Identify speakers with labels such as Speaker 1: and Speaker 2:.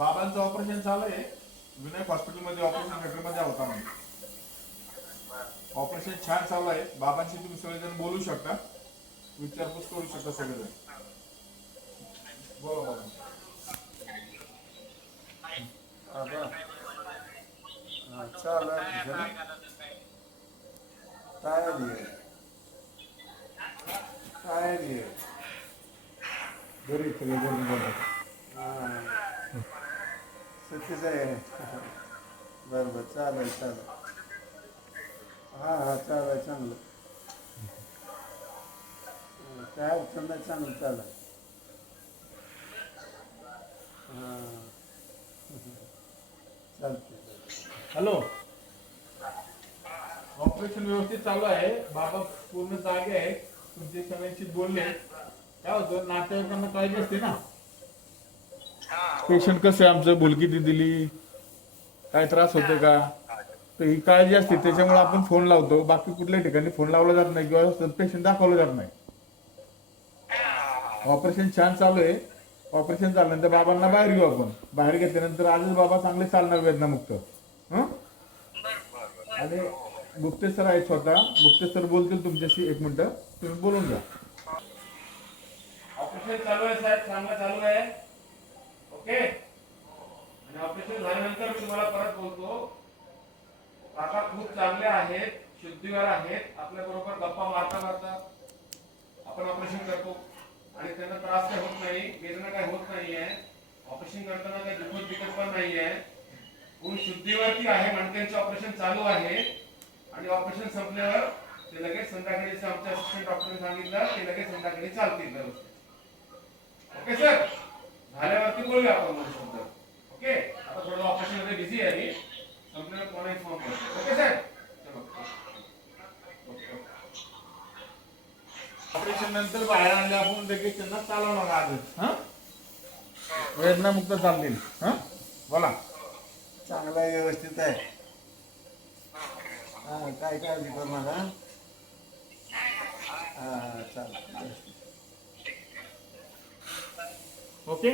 Speaker 1: Operation चालू आहे विनायक हॉस्पिटलमध्ये ऑपरेशन थिएटरमध्ये होता म्हणून ऑपरेशन छान चालू आहे बाबांशी तुम्ही सगळेजण बोलू शकता. विचारपूस करू शकता सगळेजण. बोला बाबा.
Speaker 2: चाल काय आली काय आली
Speaker 1: घरी सगळे बोलून
Speaker 2: सुट्टीच आहे बरं बरं चालेल चालेल हा हा चालेल चांगलं काय अडचण नाही चांगलं चालेल हां चालते
Speaker 1: हॅलो. ऑपरेशन व्यवस्थित चालू आहे. बाबा पूर्ण जागे आहे तुमचे सगळ्यांशी बोलले. काय होतं? नातेवाईकांना काळजी असते ना? पेशंट कसं आहे आमचं भूल किती दिली? काय त्रास होते का? तर ही काळजी असते त्याच्यामुळे आपण फोन लावतो. बाकी कुठल्या ठिकाणी फोन लावला जात नाही किंवा पेशंट दाखवलं जात नाही. ऑपरेशन छान चालू आहे. ऑपरेशन झाल्यानंतर बाबांना बाहेर घेऊ आपण. बाहेर घेतल्यानंतर आजच बाबा चांगले चालणार वेदनामुक्त. हं? आणि गुप्ते सर आहेत स्वतः. गुप्ते सर बोलतील तुमच्याशी एक मिनिट. तुम्ही बोलून घ्या. ऑपरेशन चालू आहे साहेब. चांगलं चालू आहे. ओके? आणि ऑपरेशन झाल्यानंतर मी तुम्हाला परत बोलतो काका खूप चांगले आहेत शुद्धीवर आहेत आपल्या बरोबर गप्पा मारता मारता आपण ऑपरेशन करतो. आणि त्यांना त्रास काही होत नाही वेदना काही होत नाहीये. ऑपरेशन करताना काही दुखत बिकत पण नाहीये. ऊन शुद्धीवरती आहे मणक्यांचे ऑपरेशन चालू आहे. आणि ऑपरेशन संपल्यावर ते लगेच संध्याकाळी आमच्या असिस्टंट डॉक्टरने सांगितलं ते लगेच संध्याकाळी चालतील ओके सर ऑपरेशन नंतर बाहेर आणले आपण लगेच त्यांना चालवणार आजच. हा? वेदनामुक्त चालतील. हा? बोला.
Speaker 2: चांगला आहे व्यवस्थित आहे. हा काय काळजी करू नका हा हा चालेल.
Speaker 1: ओके?